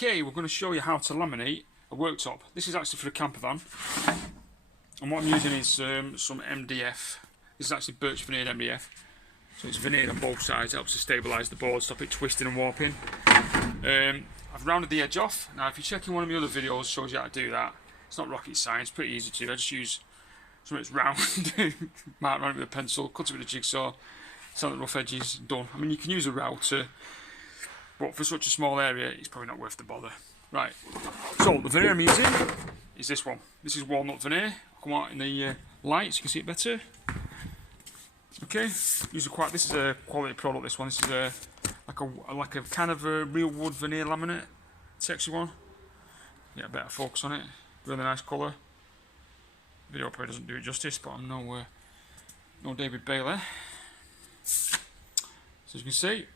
Okay, we're going to show you how to laminate a worktop. This is actually for the campervan, and what I'm using is some MDF. This is actually birch veneered MDF, so it's veneered on both sides. It helps to stabilise the board, stop it twisting and warping. I've rounded the edge off. Now if you check in one of my other videos, it shows you how to do that. It's not rocket science, pretty easy to do. I just use something that's round, mark around it with a pencil, cut it with a jigsaw, sand the rough edges, done. I mean, you can use a router, but for such a small area, it's probably not worth the bother. Right, so the veneer I'm using is this one. This is Walnut Veneer. I'll come out in the light so you can see it better. Okay, this is a quality product. This one. This is like a kind of a real wood veneer laminate, sexy one. Get a better focus on it. Really nice colour. Video probably doesn't do it justice, but I'm no David Bailey. So as you can see,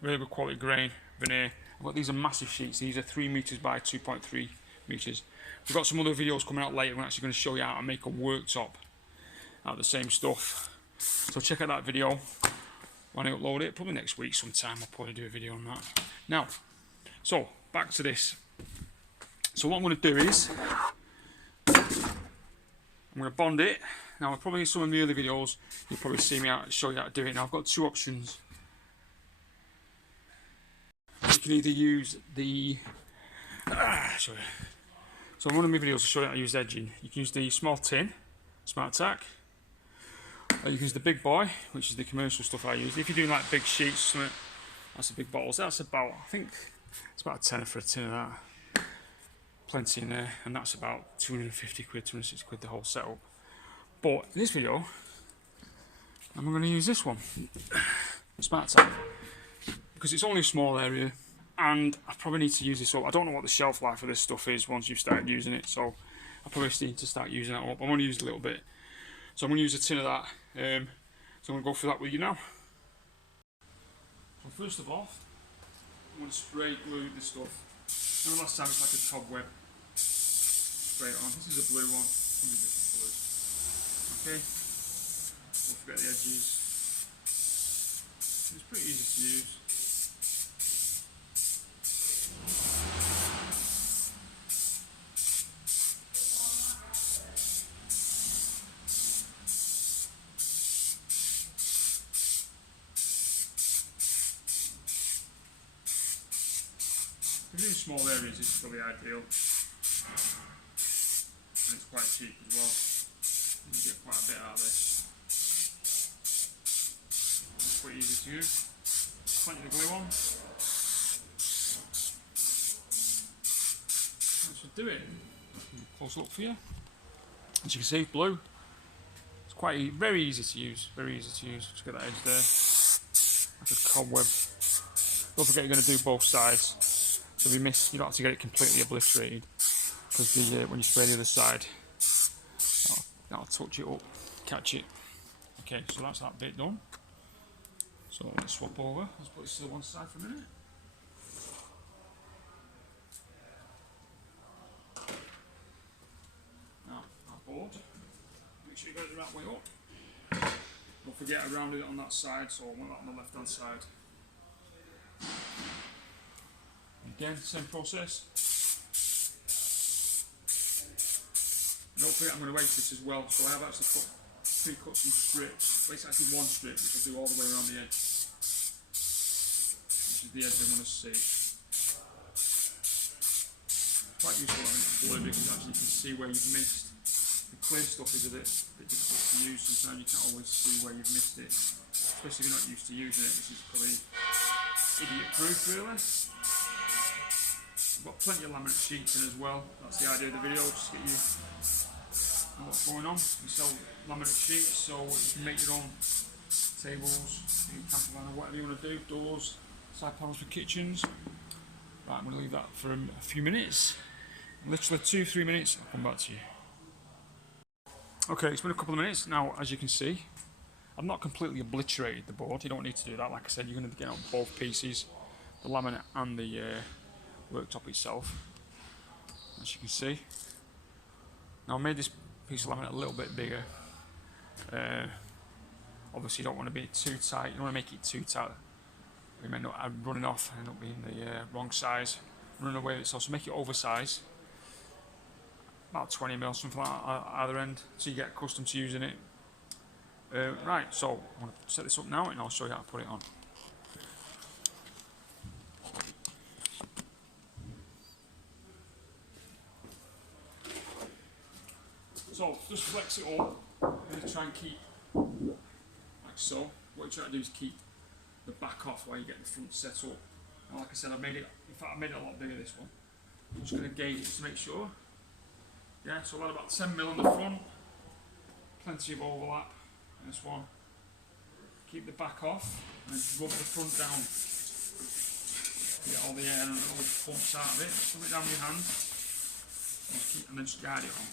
really good quality grain veneer. These are massive sheets. These are 3 meters by 2.3 meters. We've got some other videos coming out later. We're actually going to show you how to make a worktop out of the same stuff. So check out that video when I upload it. Probably next week sometime. I'll probably do a video on that. Now, so back to this. So what I'm going to do is I'm going to bond it. Now, I'll probably in some of the early videos you'll probably see me show you how to do it. Now I've got two options. You can either use the So in one of my videos I'll show you how to use edging. You can use the small tin, smart tack, or you can use the big boy, which is the commercial stuff I use. If you're doing like big sheets or something, that's the big bottles. That's about, I think it's about a tenner for a tin of that. Plenty in there, and that's about 250 quid, 260 quid the whole setup. But in this video, I'm going to use this one, smart tack, because it's only a small area, and I probably need to use this up. I don't know what the shelf life of this stuff is once you've started using it, so I probably need to start using that up. I'm going to use a little bit, so I'm going to use a tin of that. So I'm going to go through that with you now. So first of all, I'm going to spray glue this stuff. Remember last time it's like a cobweb. Spray it on. This is a blue one. Some of different colours. Okay. Don't forget the edges. It's pretty easy to use. If you're in small areas, it's probably ideal, and it's quite cheap as well. You get quite a bit out of this. It's quite easy to use. Plenty of glue on. That should do it. Close look for you. As you can see, blue. It's quite very easy to use. Very easy to use. Just get that edge there. Like a cobweb. Don't forget you're going to do both sides. So if you miss, you don't have to get it completely obliterated, because when you spray the other side, that'll touch it up, catch it. Okay, so that's that bit done. So let's swap over. Let's put this to the one side for a minute. Now, our board. Make sure you got it the right way up. Don't forget I rounded it on that side, so I want that on the left hand side. Again, same process. And don't forget I'm going to edge this as well, so I have actually pre-cut some strips. Well, it's actually one strip which I'll do all the way around the edge. This is the edge I want to see. Quite useful having it blue, because actually you can see where you've missed. The clear stuff is a bit difficult to use. Sometimes you can't always see where you've missed it, especially if you're not used to using it. This is probably idiot proof, really. I've got plenty of laminate sheets in as well. That's the idea of the video, just to get you know what's going on. We sell laminate sheets, so you can make your own tables, your campervan, or whatever you want to do. Doors, side panels for kitchens. Right, I'm going to leave that for a few minutes. Literally 2-3 minutes, I'll come back to you. Okay, it's been a couple of minutes. Now, as you can see, I've not completely obliterated the board. You don't need to do that. Like I said, you're going to get out both pieces, the laminate and the worktop itself, as you can see. Now I made this piece of laminate a little bit bigger. Obviously you don't want to be too tight, you don't want to make it too tight we may end up running off, end up being the wrong size, running away with itself. So make it oversized, about 20 mil, something like that at either end, so you get accustomed to using it. Right, so I'm going to set this up now and I'll show you how to put it on. So just flex it up. I'm going to try and keep like so. What you try to do is keep the back off while you get the front set up. And like I said, I made it a lot bigger, this one. I'm just going to gauge it to make sure. Yeah, so about 10 mil on the front. Plenty of overlap in this one. Keep the back off and rub the front down. Get all the air and all the bumps out of it. Rub it down with your hand. And then just guide it on.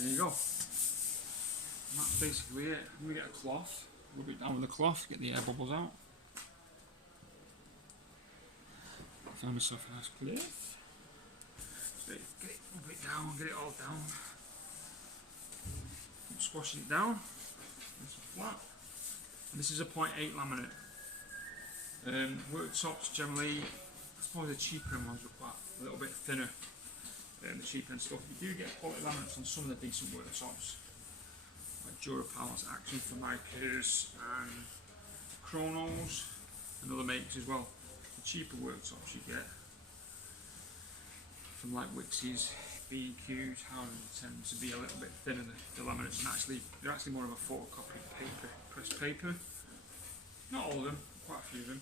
There you go. And that's basically it. I'm going to get a cloth, rub it down with the cloth, get the air bubbles out. Find myself a nice cliff. Rub it down, get it all down. Keep squashing it down. Nice and flat. And this is a 0.8 laminate. Worktops generally, I suppose the cheaper ones are quite a little bit thinner. The cheaper and stuff. You do get quality laminates on some of the decent worktops, like Durapals, Action Formicas, and Chronos, and other makes as well. The cheaper worktops you get from like Wix's, B&Q's, Howden's tend to be a little bit thinner than the laminates, and they're actually more of a photocopied paper, pressed paper. Not all of them, quite a few of them.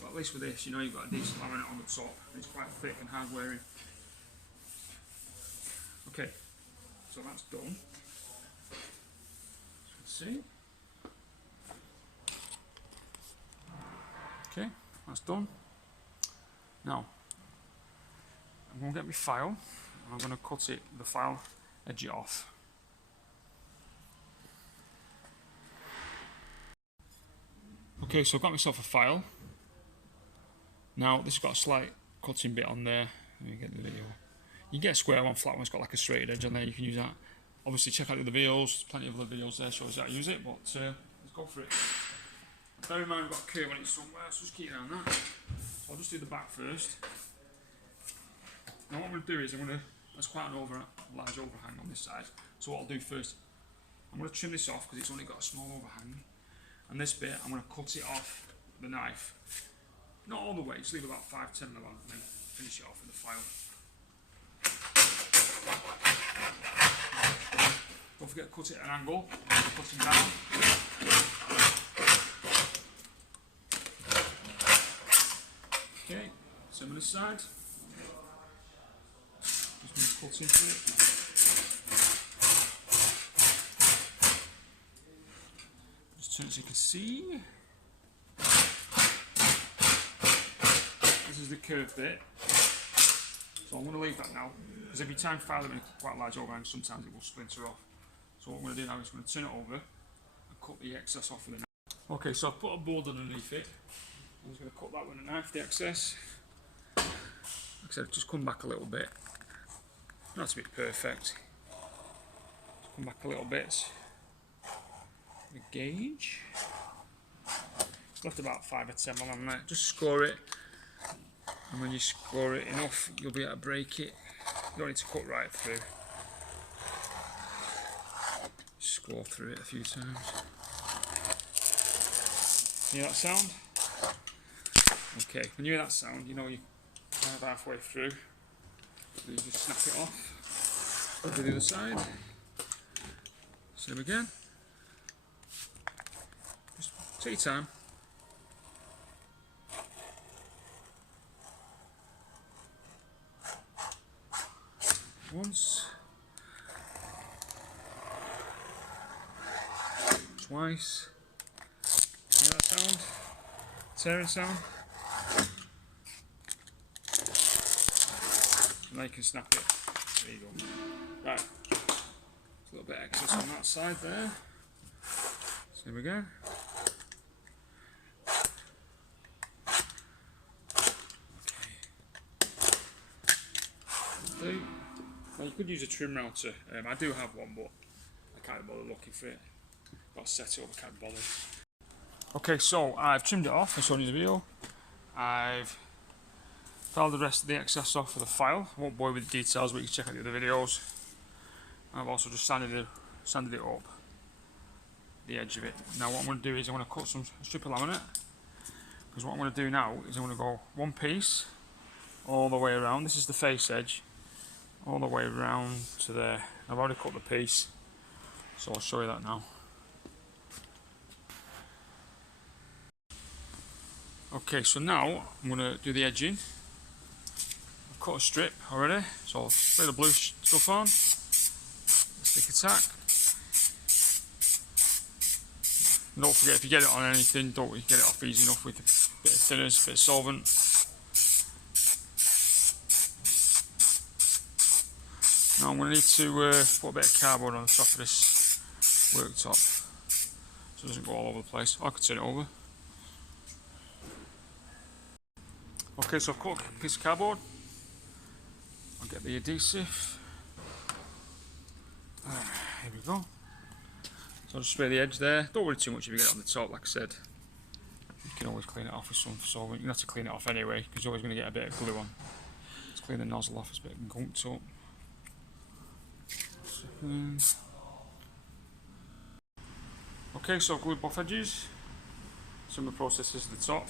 But at least with this, you know you've got a decent laminate on the top, and it's quite thick and hard wearing. Okay, so that's done. Let's see. Okay, that's done. Now, I'm going to get my file, and I'm going to cut it, the file, edge it off. Okay, so I've got myself a file. Now, this has got a slight cutting bit on there. Let me get the video. You can get a square one, flat one, it's got like a straight edge on there, you can use that. Obviously check out the other videos, plenty of other videos there shows you how to use it, but let's go for it. Bear in mind we've got a curve on it somewhere, so just keep an eye on that. So I'll just do the back first. Now what I'm going to do is there's quite a large overhang on this side, so what I'll do first, I'm going to trim this off because it's only got a small overhang, and this bit I'm going to cut it off with the knife. Not all the way, just leave about 5-10 mil on and then finish it off with the file. Don't forget to cut it at an angle, cutting down. Okay, same on this side. Just going to cut into it. Just turn it so you can see. This is the curved bit. So I'm going to leave that now, because every time filing a quite large overhang, sometimes it will splinter off. So what I'm going to do now is I'm going to turn it over and cut the excess off with a knife. Okay, so I've put a board underneath it. I'm just going to cut that with a knife, the excess. Like I said, just come back a little bit. Not to be perfect. Just come back a little bit. The gauge. It's left about 5 or 10 mil on there. Just score it. And when you score it enough, you'll be able to break it. You don't need to cut right through. Score through it a few times. Hear that sound? Okay, when you hear that sound, you know you're kind of halfway through. So you just snap it off. Go to the other side. Same again. Just take your time. Once, twice. Hear that sound? Tearing sound. And now you can snap it. There you go. Right. A little bit excess on that side there. Same again. 3, Now you could use a trim router. I do have one, but I can't bother looking for it. Got to set it up, I can't bother. Okay, so I've trimmed it off, I showed you the video. I've filed the rest of the excess off with a file. I won't bore you with the details, but you can check out the other videos. I've also just sanded it up, the edge of it. Now what I'm going to do is I'm going to cut a strip of laminate, because what I'm going to do now is I'm going to go one piece all the way around. This is the face edge, all the way around to there. I've already cut the piece, so I'll show you that now. Okay, so now I'm going to do the edging. I've cut a strip already, so I'll spray the blue stuff on, stick a tack. And don't forget, if you get it on anything, don't get it off easy enough with a bit of thinners, a bit of solvent. Now I'm going to need to put a bit of cardboard on the top of this worktop so it doesn't go all over the place. I could turn it over. Okay, so I've cut a piece of cardboard. I'll get the adhesive. Here we go. So I'll just spray the edge there. Don't worry too much if you get it on the top, like I said. You can always clean it off with some solvent. You have to clean it off anyway, because you're always going to get a bit of glue on. Let's clean the nozzle off, it's a bit gunked up. Okay, so I've glued both edges. Similar process as the top.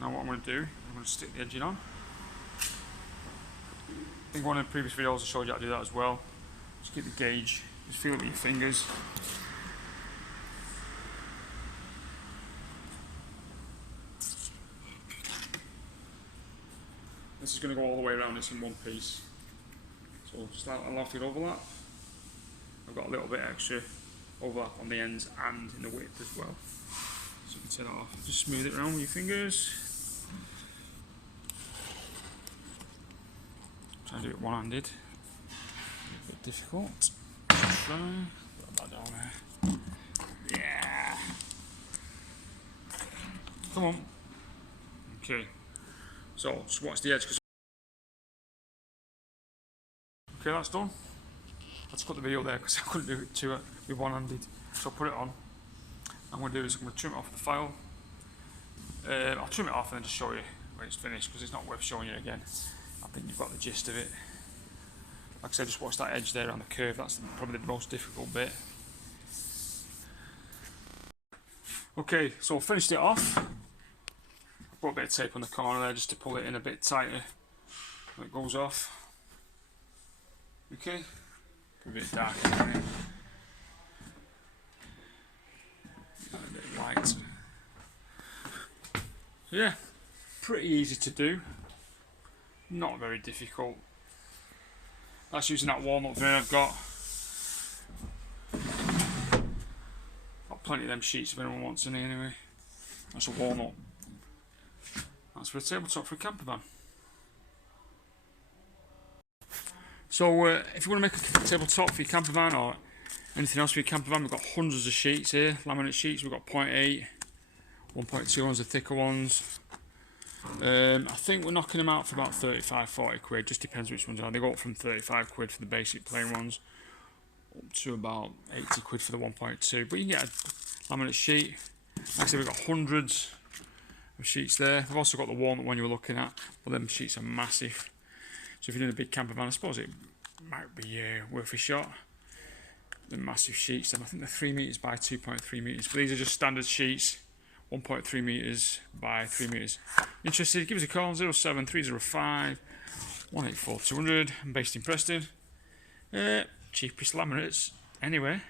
Now what I'm going to do, I'm going to stick the edging on. I think one of the previous videos I showed you how to do that as well. Just get the gauge, just feel it with your fingers. This is going to go all the way around this in one piece. So just allow for your overlap. I've got a little bit extra overlap on the ends and in the width as well. So you can take that off. Just smooth it around with your fingers. Try and do it one-handed. A bit difficult. Try. Put that down there. Yeah. Come on. Okay. So just watch the edge. Okay, that's done. I just cut the video there because I couldn't do it with one-handed. So I'll put it on. What I'm going to do is I'm going to trim it off the file. I'll trim it off and then just show you when it's finished, because it's not worth showing you again. I think you've got the gist of it. Like I said, just watch that edge there on the curve. That's probably the most difficult bit. Okay, so I finished it off. I put a bit of tape on the corner there just to pull it in a bit tighter when it goes off. Okay, a bit dark in there. A bit light. So yeah, pretty easy to do. Not very difficult. That's using that walnut veneer I've got. Got plenty of them sheets if anyone wants any anyway. That's a walnut. That's for a tabletop for a campervan. So if you want to make a tabletop for your campervan or anything else for your campervan, we've got hundreds of sheets here, laminate sheets. We've got 0.8, 1.2 ones, the thicker ones. I think we're knocking them out for about 35-40 quid, just depends which ones are. They go up from 35 quid for the basic plain ones up to about 80 quid for the 1.2, but you can get a laminate sheet. Like I said, we've got hundreds of sheets there. We've also got the walnut one you were looking at, but them sheets are massive. So if you're doing a big campervan, I suppose it might be worth a shot. The massive sheets, and I think they're 3 meters by 2.3 meters, but these are just standard sheets. 1.3 meters by 3 meters. Interested? Give us a call 07305 184 200. I'm based in Preston. Cheapest laminates anyway.